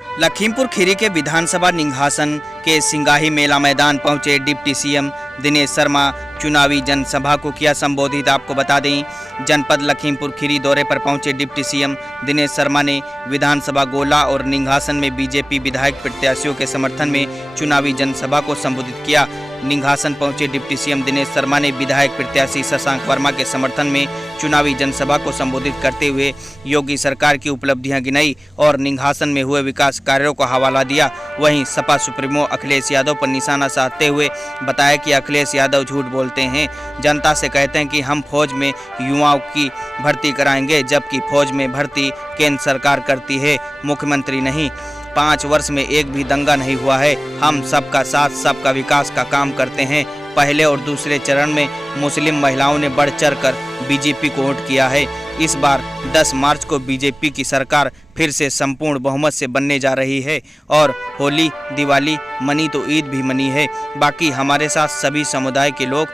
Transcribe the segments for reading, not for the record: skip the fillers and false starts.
लखीमपुर खीरी के विधानसभा निघासन के सिंगाही मेला मैदान पहुंचे डिप्टी सीएम दिनेश शर्मा। चुनावी जनसभा को किया संबोधित। आपको बता दें, जनपद लखीमपुर खीरी दौरे पर पहुंचे डिप्टी सीएम दिनेश शर्मा ने विधानसभा गोला और निघासन में बीजेपी विधायक प्रत्याशियों के समर्थन में चुनावी जनसभा को संबोधित किया। निघासन पहुंचे डिप्टी सीएम दिनेश शर्मा ने विधायक प्रत्याशी शशांक वर्मा के समर्थन में चुनावी जनसभा को संबोधित करते हुए योगी सरकार की उपलब्धियां गिनाई और निघासन में हुए विकास कार्यों का हवाला दिया। वहीं सपा सुप्रीमो अखिलेश यादव पर निशाना साधते हुए बताया कि अखिलेश यादव झूठ बोलते हैं, जनता से कहते हैं कि हम फौज में युवाओं की भर्ती कराएंगे, जबकि फौज में भर्ती केंद्र सरकार करती है, मुख्यमंत्री नहीं। 5 वर्ष में एक भी दंगा नहीं हुआ है। हम सबका साथ सबका विकास का काम करते हैं। पहले और दूसरे चरण में मुस्लिम महिलाओं ने बढ़ चढ़ कर बीजेपी को वोट किया है। इस बार 10 मार्च को बीजेपी की सरकार फिर से संपूर्ण बहुमत से बनने जा रही है और होली दिवाली मनी तो ईद भी मनी है। बाकी हमारे साथ सभी समुदाय के लोग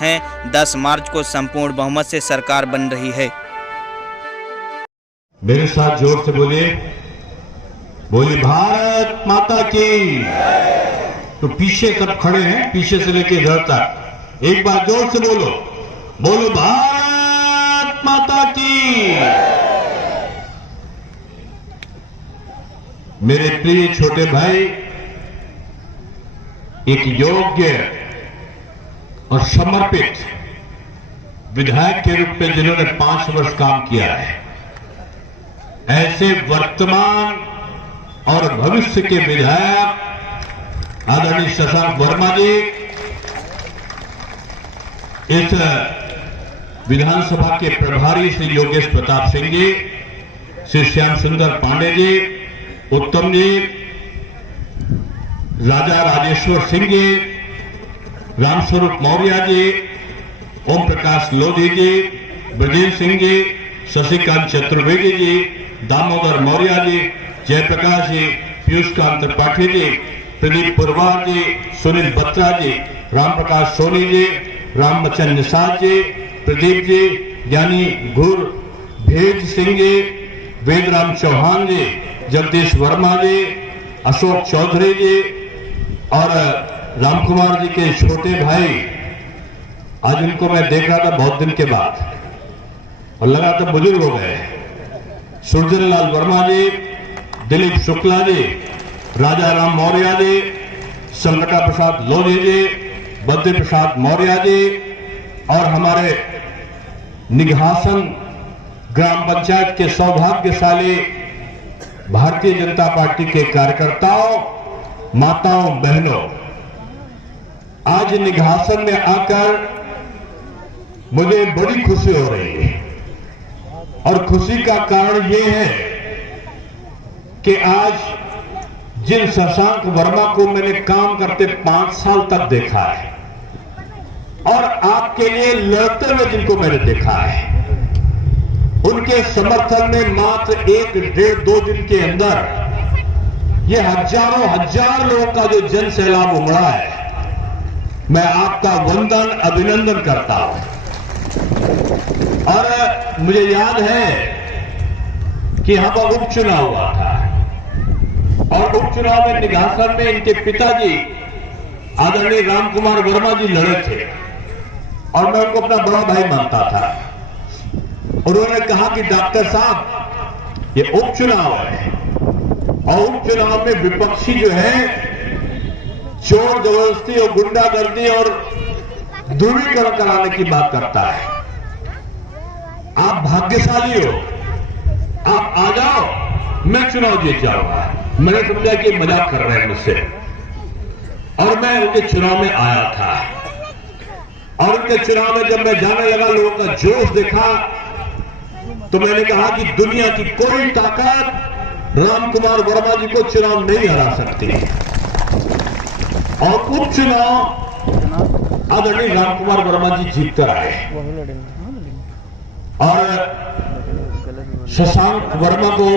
हैं। 10 मार्च को संपूर्ण बहुमत से सरकार बन रही है। मेरे साथ जोर से बोलिए, बोलिए भारत माता की। तो पीछे सब खड़े हैं, पीछे से लेके इधर तक एक बार जोर से बोलो, बोलो भारत माता की। मेरे प्रिय छोटे भाई, एक योग्य और समर्पित विधायक के रूप में जिन्होंने 5 वर्ष काम किया है, ऐसे वर्तमान और भविष्य के विधायक आदरणीय शशांक वर्मा जी, इस विधानसभा के प्रभारी श्री योगेश प्रताप सिंह जी, श्री श्याम सुंदर पांडे जी, उत्तम जी, राजा राजेश्वर सिंह जी, रामस्वरूप मौर्य जी, ओम प्रकाश लोधी जी, ब्रजेश सिंह जी, शशिकांत चतुर्वेदी जी, दामोदर मौर्य जी, जयप्रकाश जी, पीयूष कांत त्रिपाठी जी, प्रदीप पुरवार जी, सुनील बत्रा जी, राम प्रकाश सोनी जी, रामबच्चन निषाद जी, प्रदीप जी, ज्ञानी घुर भेज सिंह जी, वेदराम चौहान जी, जगदीश वर्मा जी, अशोक चौधरी जी और राम कुमार जी के छोटे भाई। आज इनको मैं देख रहा था बहुत दिन के बाद और लगा था बुजुर्ग हो गए। सुरजन लाल वर्मा जी, दिलीप शुक्ला जी, राजा राम मौर्य जी, संगटा प्रसाद लोधी जी, बद्री प्रसाद मौर्य जी और हमारे निघासन ग्राम पंचायत के सौभाग्यशाली भारतीय जनता पार्टी के कार्यकर्ताओं, माताओं, बहनों, आज निघासन में आकर मुझे बड़ी खुशी हो रही है और खुशी का कारण यह है कि आज जिन शशांक वर्मा को मैंने काम करते 5 साल तक देखा है और आपके लिए लड़ते हुए जिनको मैंने देखा है, उनके समर्थन में मात्र 1, 1.5, 2 दिन के अंदर ये हजारों हजार लोगों का जो जन सैलाब उमड़ा है, मैं आपका वंदन अभिनंदन करता हूं। और मुझे याद है कि यहां पर उपचुनाव हुआ था और उपचुनाव में निघासन में इनके पिताजी आदरणीय राम कुमार वर्मा जी लड़े थे और मैं उनको अपना बड़ा भाई मानता था। उन्होंने कहा कि डॉक्टर साहब, ये उपचुनाव है और उपचुनाव में विपक्षी जो है चोर जबरदस्ती और गुंडागर्दी और ध्रुवीकरण कराने की बात करता है। आप भाग्यशाली हो, आप आ जाओ, मैं चुनाव जीत जाऊंगा। मैंने समझा कि मजाक कर रहे हैं मुझसे और मैं उनके चुनाव में आया था और उनके चुनाव में जब मैं जाने लगा, लोगों का जोश देखा, तो मैंने कहा कि दुनिया की कोई ताकत राम कुमार वर्मा जी को चुनाव नहीं हरा सकती और उपचुनाव आदरणीय राम कुमार वर्मा जी जीत कर आए और शशांक वर्मा को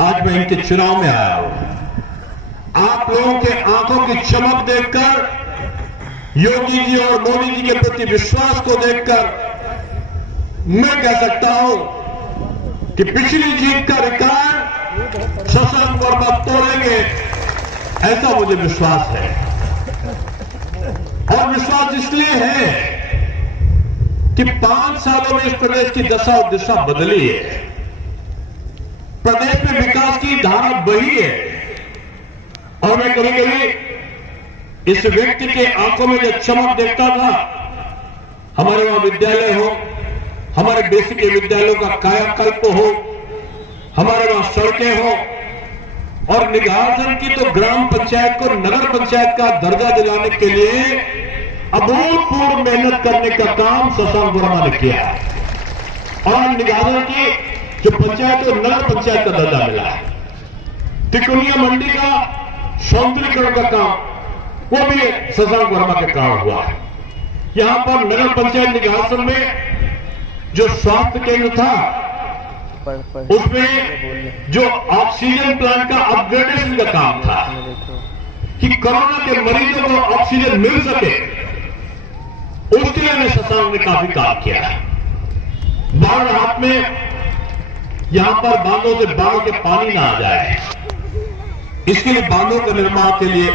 आज मैं इनके चुनाव में आया हूं। आप लोगों के आंखों की चमक देखकर, योगी जी और मोदी जी के प्रति विश्वास को देखकर मैं कह सकता हूं कि पिछली जीत का रिकॉर्ड शशांक वर्मा तोड़ेंगे, ऐसा मुझे विश्वास है। और विश्वास इसलिए है कि 5 सालों में इस प्रदेश की दशा और दिशा बदली है। प्रदेश में विकास की धारा बही है। और मैं कभी कभी इस व्यक्ति के आंखों में जब चमक देखता था, हमारे वहां विद्यालय हो, हमारे बेसिक विद्यालयों का कायाकल्प हो, हमारे वहां सड़कें हो, और निघासन की तो ग्राम पंचायत को नगर पंचायत का दर्जा दिलाने के लिए अभूतपूर्व मेहनत करने का काम शशांक वर्मा ने किया है। और निघासन की जो पंचायत को नगर पंचायत का दर्जा मिला है। तिकोनिया मंडी का सौंदर्यीकरण का काम वो भी शशांक वर्मा के कारण हुआ है। यहां पर नगर पंचायत निघासन में जो स्वास्थ्य केंद्र था, उसमें जो ऑक्सीजन प्लांट का अपग्रेडेशन का काम था कि कोरोना के मरीजों को ऑक्सीजन मिल सके, उसके लिए शशांक ने काफी काम किया है। बाढ़ राहत में यहां पर बांधों से बाढ़ के पानी ना आ जाए, इसके लिए बांधों के निर्माण के लिए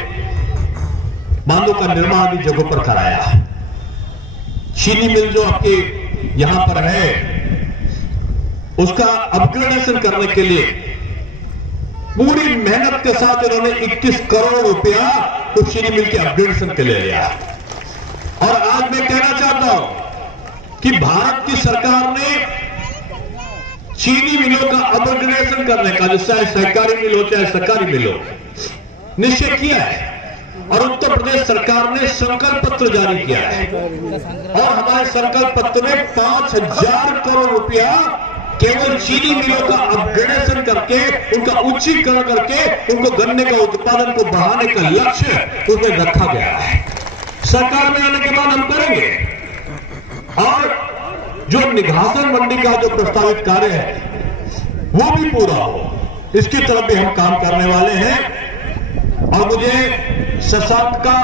बांधों का निर्माण भी जगहों पर कराया। चीनी मिल जो आपके यहां पर है, उसका अपग्रेडेशन करने के लिए पूरी मेहनत के साथ इन्होंने 21 करोड़ रुपया उस चीनी मिल के अपग्रेडेशन के लिए लिया। और आज मैं कहना चाहता हूं कि भारत की सरकार ने चीनी मिलों का अपग्रेडेशन करने का, जो चाहे सहकारी मिल हो चाहे सरकारी मिल हो, निश्चय किया है। और उत्तर प्रदेश सरकार ने संकल्प पत्र जारी किया है। और हमारे संकल्प पत्र में 5,000 करोड़ रुपया केवल चीनी मिलों का अपग्रेडेशन करके, उनका उच्चीकरण करके, उनको गन्ने का उत्पादन को बढ़ाने का लक्ष्य उसमें रखा गया है। सरकार में आने के बाद हम करेंगे। और जो निघासन मंडी का जो प्रस्तावित कार्य है वो भी पूरा हो, इसकी तरफ भी हम काम करने वाले हैं। और मुझे शशांक का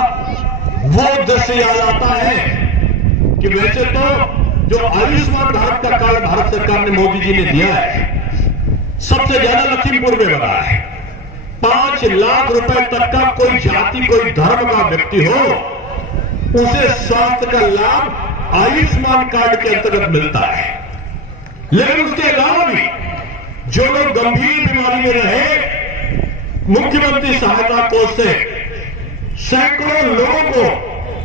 वो दृश्य याद आता है कि वैसे तो जो आयुष्मान भारत का कार्ड भारत सरकार ने मोदी जी ने दिया है, सबसे ज्यादा लखीमपुर में बना है। 5 लाख रुपए तक का कोई जाति कोई धर्म का व्यक्ति हो, उसे स्वास्थ्य का लाभ आयुष्मान कार्ड के अंतर्गत मिलता है। लेकिन उसके अलावा भी जो लोग गंभीर बीमारी में रहे, मुख्यमंत्री सहायता कोष से सैकड़ों लोगों को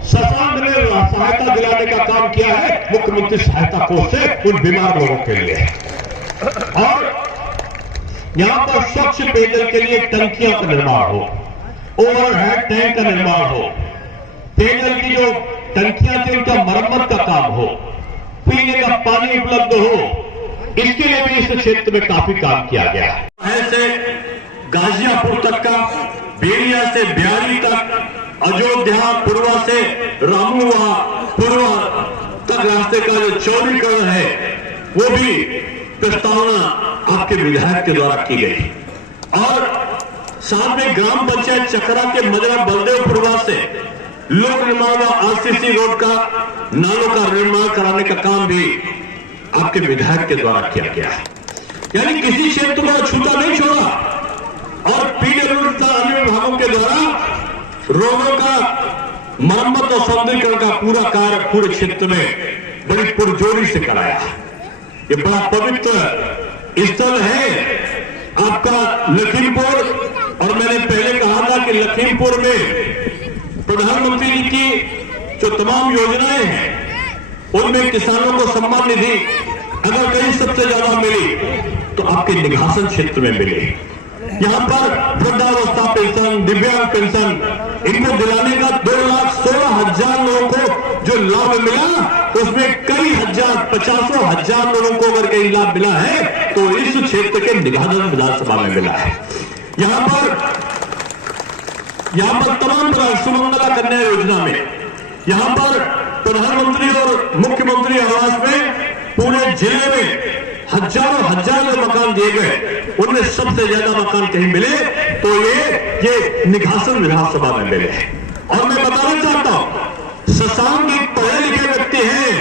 शशांक ने सहायता दिलाने का काम किया है, मुख्यमंत्री सहायता कोष से उन बीमार लोगों के लिए। और यहां पर स्वच्छ पेयजल के लिए टंकियों का निर्माण हो, ओवरहेड टैंक का निर्माण हो, पेयजल की जो टंकियां थी उनका मरम्मत का काम हो, पीने का पानी उपलब्ध हो, इसके लिए भी इस क्षेत्र में काफी काम किया गया। ऐसे गाजियापुर तक का, बेरिया से ब्यारी तक, अयोध्या पूर्वा से रामुआ पूर्वा तक रास्ते का जो चौड़ीकरण है, वो भी प्रस्तावना आपके विधायक के द्वारा की गई। और साथ में ग्राम पंचायत चकरा के मजरा बलदेव पूर्वा से लोक निर्माण व आरसीसी रोड का नालों का निर्माण कराने का काम भी आपके विधायक के द्वारा किया गया है। यानी किसी क्षेत्र को छूटा नहीं छोड़ा। और पीडब्ल्यूडी तथा अन्य विभागों के द्वारा रोडों का मरम्मत और सौंदर्यीकरण का पूरा कार्य पूरे क्षेत्र में बड़ी पुरजोरी से कराया। ये बड़ा पवित्र स्थल है आपका लखीमपुर। और मैंने पहले कहा था कि लखीमपुर में प्रधानमंत्री जी की जो तमाम योजनाएं हैं, उनमें किसानों को सम्मान निधि अगर कहीं सबसे ज्यादा मिली तो आपके निघासन क्षेत्र में मिली। यहां पर वृद्धावस्था पेंशन, दिव्यांग पेंशन, इनको दिलाने का 2,16,000 लोगों को जो लाभ मिला, उसमें कई हजार, 50,000 लोगों को अगर कहीं लाभ मिला है तो इस क्षेत्र के निघासन विधानसभा में मिला है। यहां पर तमाम सुमंगला कन्या योजना में, यहां पर प्रधानमंत्री और मुख्यमंत्री आवास में पूरे जिले में हजारों मकान दिए गए। उनमें सबसे ज्यादा मकान कहीं मिले तो ये निघासन विधानसभा में मिले। और मैं बताना चाहता हूं, शशांक एक पढ़े लिखे व्यक्ति हैं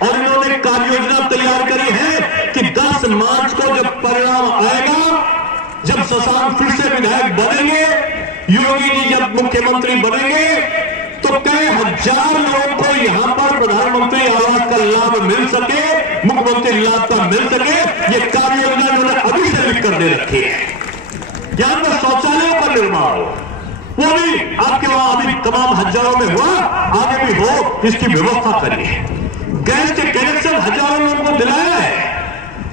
और इन्होंने कार्य योजना तैयार करी है कि 10 मार्च को जब परिणाम आएगा, शशांक फिर से विधायक बनेंगे, योगी जी जब मुख्यमंत्री बनेंगे, तो कई हजार लोगों को यहां पर प्रधानमंत्री आवास का लाभ मिल सके, मुख्यमंत्री लाभ का मिल सके, ये कार्य योजना उन्होंने अभी से लिख कर दे रखी है। यहां पर शौचालयों का निर्माण हो, वो भी आपके वहां अभी तमाम हजारों में हुआ, आगे भी हो, इसकी व्यवस्था करिए। गैस के कनेक्शन हजारों लोगों को दिलाया है,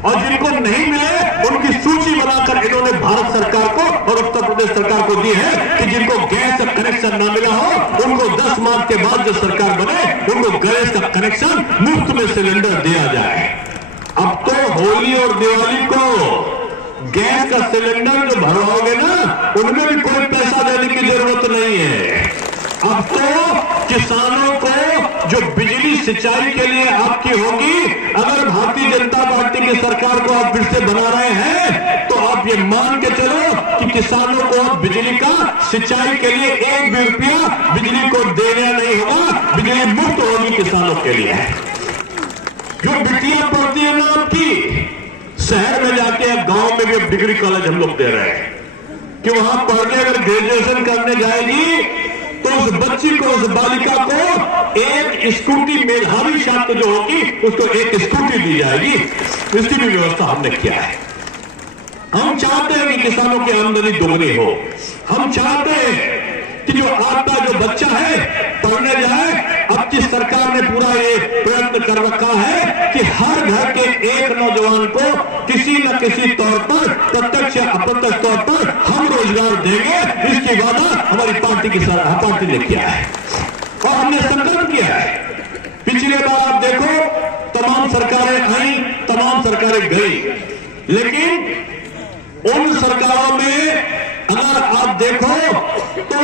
और जिनको नहीं मिले उनकी सूची बनाकर इन्होंने भारत सरकार को और उत्तर प्रदेश सरकार को दी है कि जिनको गैस का कनेक्शन ना मिला हो, उनको 10 माह के बाद जो सरकार बने, उनको गैस का कनेक्शन मुफ्त में सिलेंडर दिया जाए। अब तो होली और दिवाली को गैस का सिलेंडर जो भरवाओगे ना, उनमें भी कोई पैसा देने की जरूरत नहीं है। अब तो किसानों को जो बिजली सिंचाई के लिए आपकी होगी, अगर भारतीय जनता पार्टी की सरकार को आप फिर से बना रहे हैं, तो आप ये मान के चलो कि किसानों को अब बिजली का सिंचाई के लिए 1 भी रुपया बिजली को देना नहीं होगा, बिजली मुफ्त होगी किसानों के लिए। जो बिटियां पढ़ती है ना आपकी, शहर में जाके गांव में भी अब डिग्री कॉलेज हम लोग दे रहे हैं कि वहां पढ़ के अगर ग्रेजुएशन करने जाएगी तो उस बच्ची को, उस बालिका को एक स्कूटी, मेधावी छात्र जो होगी उसको एक स्कूटी दी जाएगी। इसकी भी व्यवस्था हमने किया है। हम चाहते हैं कि किसानों की आमदनी दोगुनी हो। हम चाहते हैं कि जो आपका जो बच्चा है पढ़ने जाए। अब की सरकार ने पूरा ये प्रयत्न कर रखा है कि हर घर के एक नौजवान को किसी न किसी तौर पर, प्रत्यक्ष या अप्रत्यक्ष तौर पर हम रोजगार देंगे। इसकी वादा हमारी पार्टी ने किया है और हमने संकल्प किया है। पिछले बार आप देखो, तमाम सरकारें आई, तमाम सरकारें गई, लेकिन उन सरकारों में अगर आप देखो तो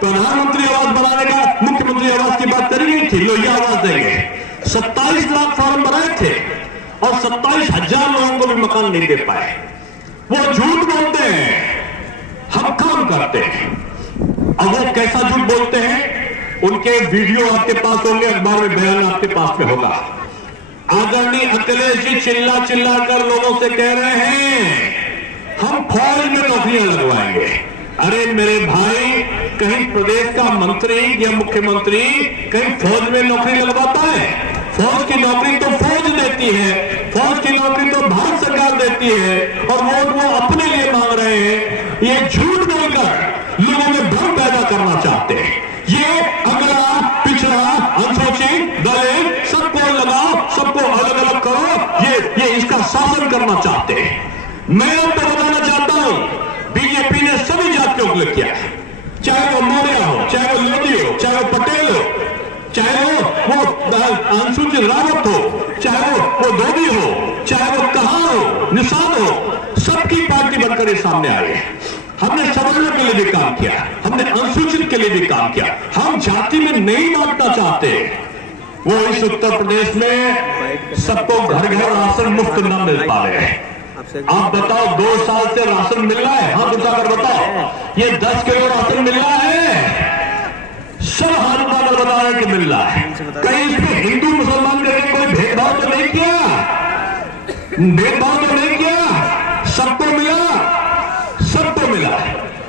प्रधानमंत्री आवास बनाने का, मुख्यमंत्री आवास की बात करी गई थी, लोहिया आवास देंगे। 27 लाख फॉर्म बनाए थे और 27,000 लोगों को भी मकान नहीं दे पाए। वो झूठ बोलते हैं, हम काम करते हैं। अब वो कैसा झूठ बोलते हैं, उनके वीडियो आपके पास होंगे, अखबार में बयान आपके पास में होगा। आदरणीय अखिलेश जी चिल्ला चिल्ला कर लोगों से कह रहे हैं हम फौज में नौकरियां लगवाएंगे। अरे मेरे भाई, कहीं प्रदेश का मंत्री या मुख्यमंत्री कहीं फौज में नौकरी लगवाता है? फौज की नौकरी तो फौज देती है, फौज की नौकरी तो भारत सरकार देती है, और वो अपने लिए मांग रहे हैं। ये झूठ बोलकर लोगों में भ्रम पैदा करना चाहते हैं। ये अगला, पिछड़ा, अनुसूचित, दलित सबको लगाओ, सबको अलग अलग करो, ये इसका शासन करना चाहते हैं। मैं आपको बताना चाहता हूं, बीजेपी ने सभी जातियों को किया है, चाहे वो मौर्य हो, चाहे वो लोधी हो, चाहे वो पटेल हो, चाहे वो अनुसूचित रावत हो, चाहे वो धोबी हो, चाहे वो कहां हो, निषाद हो, सबकी पार्टी बनकर ये सामने आई है। हमने सवर्णों के लिए भी काम किया, हमने अनुसूचित के लिए भी काम किया। हम जाति में नहीं बांटना चाहते। वो इस उत्तर प्रदेश में सबको घर घर राशन मुफ्त न मिल पा रहे हैं। आप बताओ, 2 साल से राशन मिल रहा है? हाथ उठाकर बताओ, ये 10 किलो राशन मिल रहा है? सब हाथ उठाकर बता रहे कि मिल रहा है। कहीं इसमें हिंदू मुसलमान के कोई भेदभाव तो नहीं किया? भेदभाव तो नहीं किया, सबको मिला, सबको मिला।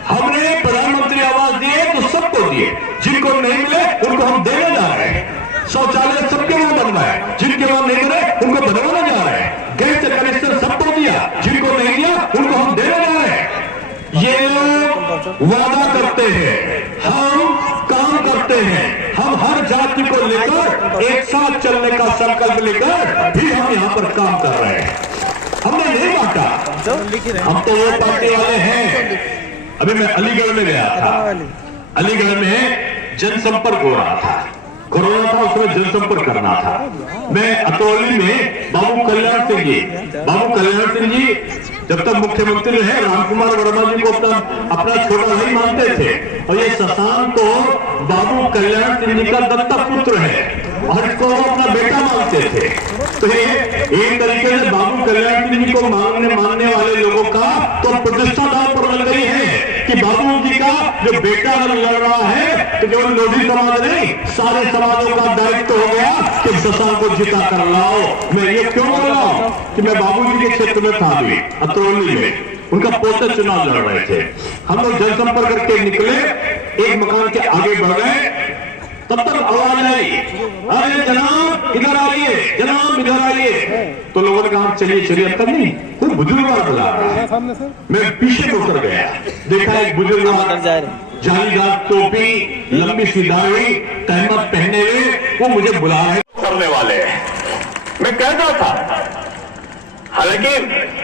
हमने प्रधानमंत्री आवास दिए तो सबको दिए, जिनको नहीं मिले उनको हम देने जा रहे हैं। शौचालय सबके वहां बनवाए, जिनके वहां नहीं मिले उनको बनवाना जा रहे हैं। गैस कनेक्शन सबको दिया, जिनको नहीं दिया उनको हम देने जा रहे हैं। ये लोग वादा करते हैं, हम काम करते हैं। हम हर जाति को लेकर एक साथ चलने का संकल्प लेकर भी हम यहाँ पर काम कर रहे हैं। हमने नहीं बांटा, हम तो वो पार्टी वाले हैं। अभी मैं अलीगढ़ में गया था, अलीगढ़ में जनसंपर्क हो रहा था, कोरोना था, उसमें जनसंपर्क करना था। मैं अतरौली में बाबू कल्याण सिंह जी जब तक मुख्यमंत्री रहे, रामकुमार वर्मा जी को अपना छोटा भाई मानते थे, और ये शशांक को बाबू कल्याण सिंह जी का दत्तक पुत्र है और इसको वो अपना बेटा मानते थे। तो ये एक तरीके से बाबू कल्याण सिंह जी को मानने वाले लोगों का तो प्रतिष्ठा दांव पर लग गई है कि बाबू जी का जो बेटा अगर लड़ रहा है तो केवल लोधी समाज नहीं, सारे समाजों का दायित्व हो गया कि शशांक को जिता कर लाओ। मैं ये क्यों बोल रहा हूं कि मैं बाबू जी के क्षेत्र में था, अभी अतरौली में उनका पोता चुनाव लड़ रहे थे। हम लोग जनसंपर्क करके निकले, एक मकान के आगे बढ़ गए, तब तक आवाज आई, अरे जनाब इधर आइए, जनाब इधर आइए। तो लोगों ने कहा चलिए चलिए, अब तक नहीं, कोई बुजुर्ग बुला रहा है। मैं पीछे उतर गया, देखा एक बुजुर्ग जालीदार टोपी, लंबी सी दाढ़ी, तहमत पहने हुए, वो मुझे बुला रहे करने वाले। मैं कहता था, हालांकि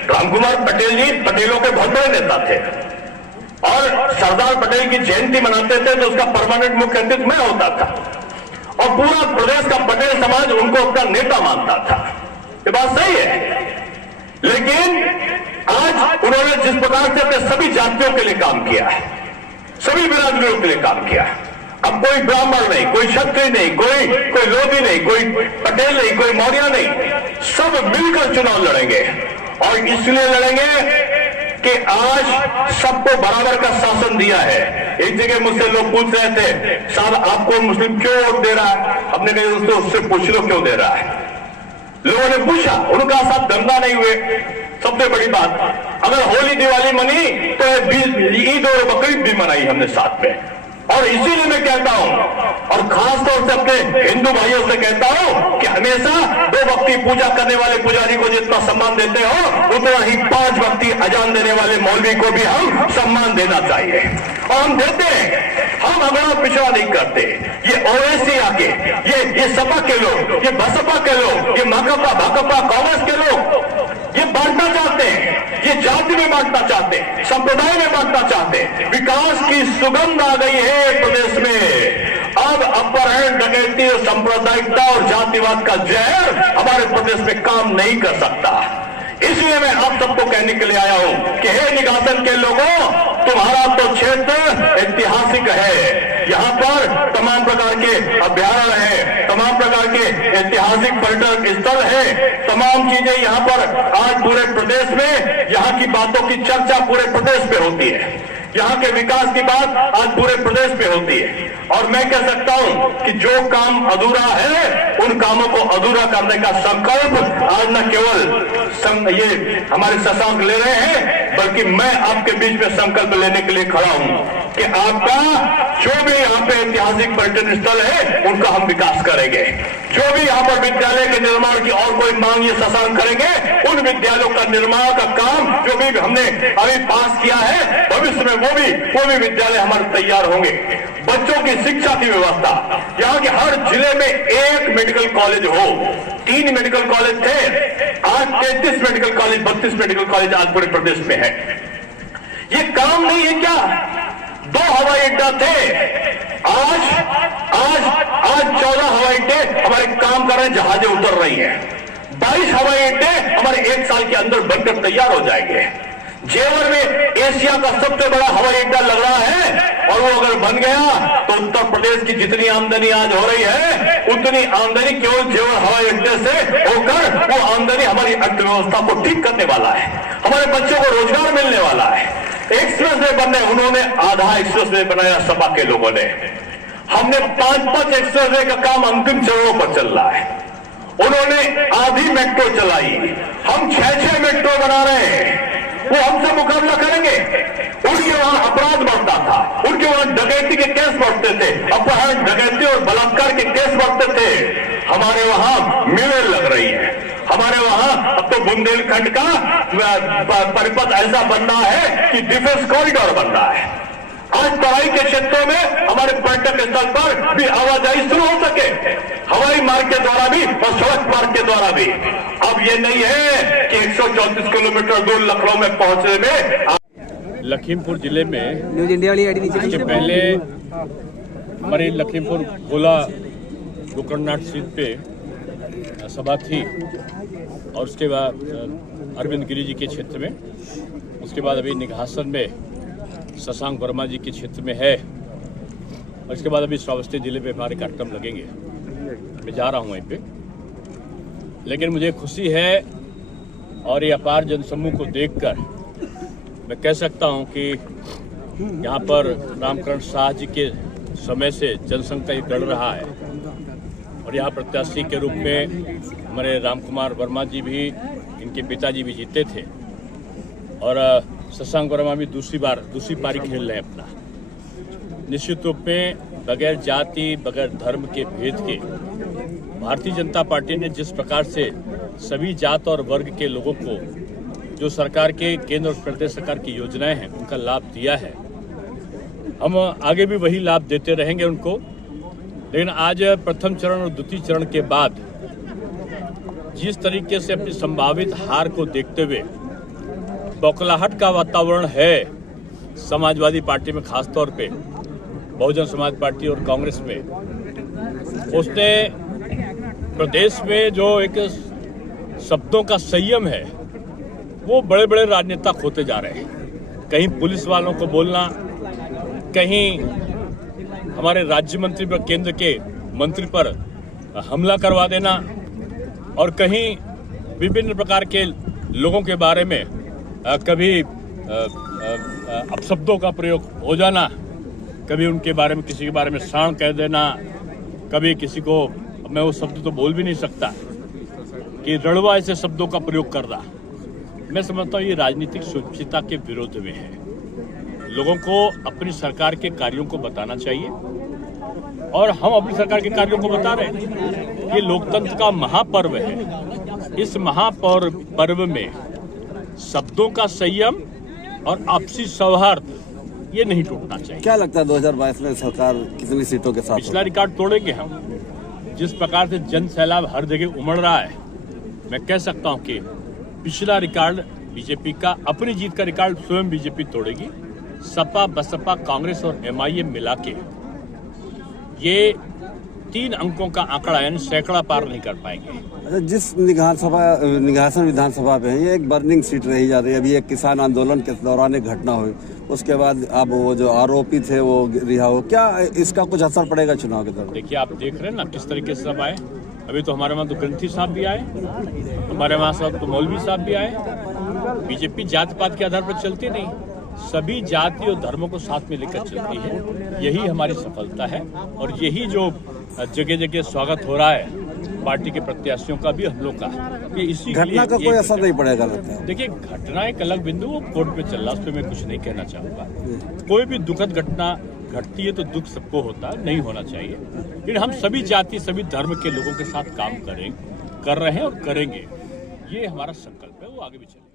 रामकुमार पटेल जी पटेलों के बहुत बड़े नेता थे और सरदार पटेल की जयंती मनाते थे तो उसका परमानेंट मुख्य अतिथि मैं होता था और पूरा प्रदेश का पटेल समाज उनको अपना नेता मानता था। ये बात सही है, लेकिन आज उन्होंने जिस प्रकार से अपने सभी जातियों के लिए काम किया है, सभी बिरादरियों के लिए काम किया, अब कोई ब्राह्मण नहीं, कोई क्षत्रिय नहीं, कोई लोधी नहीं, कोई पटेल नहीं, कोई मौर्य नहीं, सब मिलकर चुनाव लड़ेंगे। और इसलिए लड़ेंगे कि आज सबको बराबर का शासन दिया है। एक जगह मुझसे लोग पूछ रहे थे, साहब आपको मुस्लिम क्यों वोट दे रहा है? हमने कहा दोस्तों उससे पूछ लो क्यों दे रहा है। लोगों ने पूछा, उनका साथ दंगा नहीं हुए। सबसे बड़ी बात, अगर होली दिवाली मनी तो ईद और बकरीद भी मनाई हमने साथ में। और इसीलिए मैं कहता हूं और खास तौर से अपने हिंदू भाइयों से कहता हूं कि हमेशा 2 वक्ती पूजा करने वाले पुजारी को जितना सम्मान देते हो उतना ही 5 वक्ती अजान देने वाले मौलवी को भी हम सम्मान देना चाहिए और हम देते हैं। हम अगड़ा पिछड़ा नहीं करते। ये ओवैसी आके ये सपा के लोग, ये बसपा के लोग, ये माकपा भाकपा कांग्रेस के लोग ये बांटना चाहते हैं, ये जाति में बांटना चाहते हैं, संप्रदाय में बांटना चाहते हैं। विकास की सुगंध आ गई है प्रदेश में। अब अपहरण, डकैती और सांप्रदायिकता और जातिवाद का जहर हमारे प्रदेश में काम नहीं कर सकता। इसलिए मैं आप सबको कहने के लिए आया हूं कि हे निघासन के लोगों, तुम्हारा तो क्षेत्र ऐतिहासिक है। यहाँ पर तमाम प्रकार के अभ्यारण्य है, तमाम प्रकार के ऐतिहासिक पर्यटन स्थल है, तमाम चीजें यहाँ पर आज पूरे प्रदेश में, यहाँ की बातों की चर्चा पूरे प्रदेश पे होती है। यहाँ के विकास की बात आज पूरे प्रदेश पे होती है। और मैं कह सकता हूं कि जो काम अधूरा है उन कामों को अधूरा करने का संकल्प आज न केवल ये हमारे शशांक ले रहे हैं, बल्कि मैं आपके बीच में संकल्प लेने के लिए खड़ा हूं कि आपका जो भी यहाँ पे ऐतिहासिक पर्यटन स्थल है उनका हम विकास करेंगे। जो भी यहाँ पर विद्यालय के निर्माण की और कोई मांग ये शशांक करेंगे, उन विद्यालयों का निर्माण का काम जो भी हमने अभी पास किया है, भविष्य में वो भी विद्यालय हमारे तैयार होंगे। बच्चों की शिक्षा की व्यवस्था, यहाँ के हर जिले में 1 मेडिकल कॉलेज हो। 3 मेडिकल कॉलेज थे, आज 33 मेडिकल कॉलेज, 32 मेडिकल कॉलेज आज पूरे प्रदेश में है। ये काम नहीं है क्या? 2 हवाई अड्डा थे, आज 14 हवाई अड्डे हमारे काम कर रहे हैं, जहाजें उतर रही हैं। 22 हवाई अड्डे हमारे 1 साल के अंदर बनकर तैयार हो जाएंगे। जेवर में एशिया का सबसे बड़ा हवाई अड्डा लग रहा है और वो अगर बन गया तो उत्तर प्रदेश की जितनी आमदनी आज हो रही है उतनी आमदनी केवल जेवर हवाई अड्डे से होकर वो आमदनी हमारी अर्थव्यवस्था को ठीक करने वाला है, हमारे बच्चों को रोजगार मिलने वाला है। एक्सप्रेस वे बनने, उन्होंने आधा एक्सप्रेस वे बनाया सपा के लोगों ने। हमने 5-5 एक्सप्रेस वे का काम अंतिम चरणों पर चल रहा है। उन्होंने आधी मेट्रो चलाई, हम 6-6 मेट्रो बना रहे हैं। वो हमसे मुकाबला करेंगे। उनके वहां अपराध बढ़ता था, उनके वहां डकैती के केस बढ़ते थे, अपहरण, डकैती और बलात्कार के केस बढ़ते थे। हमारे वहां मिलें लग रही है, हमारे वहां अब तो बुंदेलखंड का परिपथ ऐसा बन रहा है कि डिफेंस कॉरिडोर बन रहा है। आज तराई के क्षेत्रों में हमारे पर्यटक स्थल पर भी आवाजाही शुरू हो सके, हवाई मार्ग के द्वारा भी और सड़क मार्ग के द्वारा भी। अब ये नहीं है कि 134 किलोमीटर दूर लखनऊ में पहुंचने में। लखीमपुर जिले में न्यूज इंडिया वाली आईडी नीचे इसके पहले हमारी लखीमपुर गोला गोकर्णनाथ सीट पे सभा थी और उसके बाद अरविंद गिरी जी के क्षेत्र में, उसके बाद अभी निघासन में शशांक वर्मा जी के क्षेत्र में है और इसके बाद अभी श्रावस्ती जिले पे हमारे कार्यक्रम लगेंगे। मैं जा रहा हूँ वहीं पे, लेकिन मुझे खुशी है और ये अपार जनसमूह को देखकर मैं कह सकता हूँ कि यहाँ पर रामकरण शाह जी के समय से जनसंघ का गढ़ रहा है और यहाँ प्रत्याशी के रूप में हमारे रामकुमार वर्मा जी भी, इनके पिताजी भी जीते थे और शशांक वर्मा भी दूसरी पारी खेल रहे हैं अपना। निश्चित रूप में बगैर जाति बगैर धर्म के भेद के भारतीय जनता पार्टी ने जिस प्रकार से सभी जात और वर्ग के लोगों को जो सरकार के केंद्र और प्रदेश सरकार की योजनाएं हैं उनका लाभ दिया है, हम आगे भी वही लाभ देते रहेंगे उनको। लेकिन आज प्रथम चरण और द्वितीय चरण के बाद जिस तरीके से अपनी संभावित हार को देखते हुए बौखलाहट का वातावरण है समाजवादी पार्टी में, खासतौर पे बहुजन समाज पार्टी और कांग्रेस में, उसने प्रदेश में जो एक शब्दों का संयम है वो बड़े बड़े राजनेता खोते जा रहे हैं। कहीं पुलिस वालों को बोलना, कहीं हमारे राज्य मंत्री पर, केंद्र के मंत्री पर हमला करवा देना, और कहीं विभिन्न प्रकार के लोगों के बारे में कभी अपशब्दों का प्रयोग हो जाना, कभी उनके बारे में किसी के बारे में साण कह देना, कभी किसी को, मैं वो शब्द तो बोल भी नहीं सकता, कि रड़वा ऐसे शब्दों का प्रयोग कर रहा। मैं समझता हूँ ये राजनीतिक सुचिता के विरोध में है। लोगों को अपनी सरकार के कार्यों को बताना चाहिए और हम अपनी सरकार के कार्यों को बता रहे हैं। ये लोकतंत्र का महापर्व है। इस महापर्व में शब्दों का संयम और आपसी सौहार्द ये नहीं टूटना चाहिए। क्या लगता है 2022 में सरकार कितनी सीटों के साथ? पिछला रिकॉर्ड तोड़ेंगे हम। जिस प्रकार से जन सैलाब हर जगह उमड़ रहा है, मैं कह सकता हूं कि पिछला रिकॉर्ड बीजेपी का, अपनी जीत का रिकॉर्ड स्वयं बीजेपी तोड़ेगी। सपा, बसपा, कांग्रेस और एमआईएम मिला के ये 3 अंकों का आंकड़ा यानी सैकड़ा पार नहीं कर पाएंगे। जिस निघासन विधानसभा पे है, ये एक बर्निंग सीट रही जा रही है। अभी एक किसान आंदोलन के दौरान एक घटना हुई, उसके बाद अब वो जो आरोपी थे वो रिहा हो, क्या इसका कुछ असर पड़ेगा चुनाव के दौरान? देखिए, आप देख रहे हैं ना किस तरीके से सब आए। अभी तो हमारे वहाँ तो ग्रंथी साहब भी आए, हमारे वहाँ सब तो मौलवी साहब भी आए। बीजेपी जात पात के आधार पर चलती नहीं, सभी जाति और धर्मों को साथ में लेकर चलती है। यही हमारी सफलता है और यही जो जगह जगह स्वागत हो रहा है पार्टी के प्रत्याशियों का भी, हम लोग का, ये इसी घटना का कोई असर नहीं पड़ेगा लगता है? देखिए, घटना एक अलग बिंदु, वो कोर्ट पे चल रहा, उस पर मैं कुछ नहीं कहना चाहूँगा। कोई भी दुखद घटना घटती है तो दुख सबको होता है, नहीं होना चाहिए। लेकिन हम सभी जाति, सभी धर्म के लोगों के साथ काम कर रहे हैं और करेंगे। ये हमारा संकल्प है, वो आगे भी चलेगा।